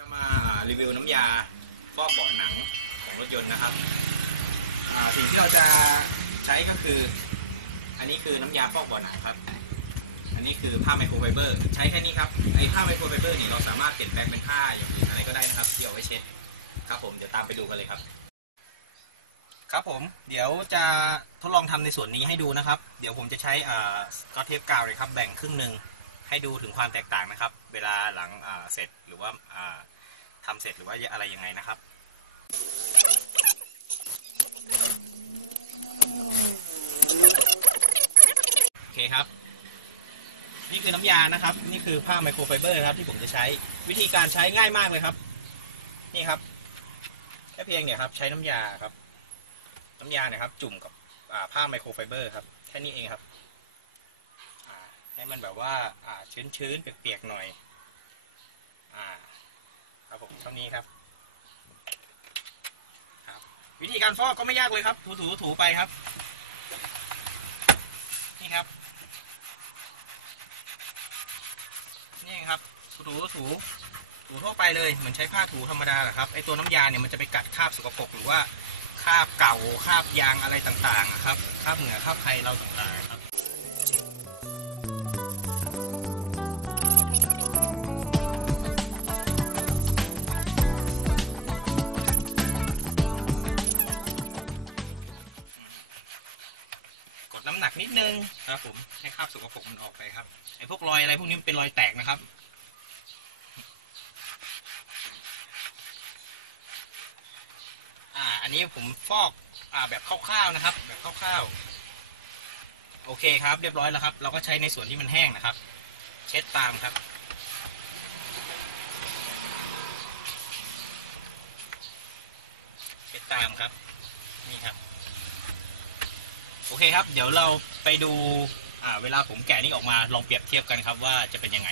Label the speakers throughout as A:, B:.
A: จะมารีวิวน้ำยาฟอกเบาะหนังของรถยนต์นะครับสิ่งที่เราจะใช้ก็คือ อันนี้คือน้ำยาฟอกเบาะหนังครับ อันนี้คือผ้าไมโครไฟเบอร์ ใช้แค่นี้ครับไอ้ผ้าไมโครไฟเบอร์นี่เราสามารถเปลี่ยนแปลงเป็นผ้าอย่างอื่นอะไรก็ได้นะครับที่เอาไว้เช็ดครับ ผมเดี๋ยวตามไปดูกันเลยครับ ครับผมเดี๋ยวจะทดลองทำในส่วนนี้ให้ดูนะครับ เดี๋ยวผมจะใช้อ่ากอเทปกาวเลยครับ แบ่งครึ่งหนึ่ง ให้ดูถึงความแตกต่างนะครับ เวลาหลังเสร็จหรือว่าอ่าทำเสร็จหรือว่าอะไรยังไงนะครับโอเคครับ นี่คือน้ำยานะครับ นี่คือผ้าไมโครไฟเบอร์ครับที่ผมจะใช้วิธีการใช้ง่ายมากเลยครับ นี่ครับแค่เพียงเนี่ยครับ ใช้น้ำยาครับ น้ำยาเนี่ยครับ จุ่มกับผ้าไมโครไฟเบอร์ครับแค่นี้เองครับ ให้มันแบบว่าอ่าชื้นๆเปียกๆหน่อย อ่า ครับผมเท่านี้ครับ ครับ วิธีการฟอกก็ไม่ยากเลยครับ ถูๆถูไปครับ นี่ครับ นี่ครับถูถูถูถูทั่วไปเลยเหมือนใช้ผ้าถูธรรมดาแหละครับไอตัวน้ำยาเนี่ยมันจะไปกัดคราบสกปรกหรือว่าคราบเก่าคราบยางอะไรต่างๆครับคราบเหงื่อคราบไครเราต่างๆครับ หนักนิดนึงครับผมให้คราบสกปรกมันออกไปครับไอ้พวกรอยอะไรพวกนี้เป็นรอยแตกนะครับอ่าอันนี้ผมฟอกอ่าแบบคร่าวๆนะครับ แบบคร่าวๆโอเคครับ เรียบร้อยแล้วครับ เราก็ใช้ในส่วนที่มันแห้งนะครับ เช็ดตามครับเช็ดตามครับนี่ครับ โอเคครับ เดี๋ยวเราไปดูอ่าเวลาผมแกะนี่ออกมาลองเปรียบเทียบกันครับว่าจะเป็นยังไง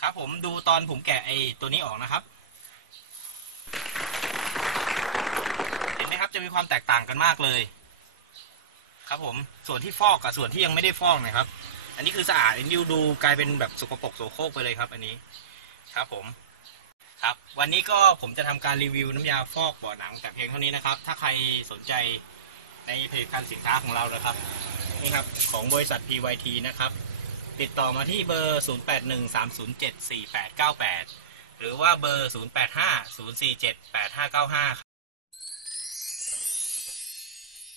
A: ครับผมดูตอนผมแกะไอ้ตัวนี้ออกนะครับ เห็นไหมครับจะมีความแตกต่างกันมากเลย ครับผมส่วนที่ฟอกกับส่วนที่ยังไม่ได้ฟอกนะครับ อันนี้คือสะอาดอันนี้ดูกลายเป็นแบบสกปรกโสโครกไปเลยครับ อันนี้ครับผมครับ วันนี้ก็ผมจะทำการรีวิวน้ำยาฟอกบาะหนังแต่เพียงเท่านี้นะครับ ถ้าใครสนใจ ในผลิตภัณฑ์สินค้าของเราเลยครับนี่ครับของบริษัท PYT นะครับ ติดต่อมาที่เบอร์ 0813074898 หรือว่าเบอร์ 0850478595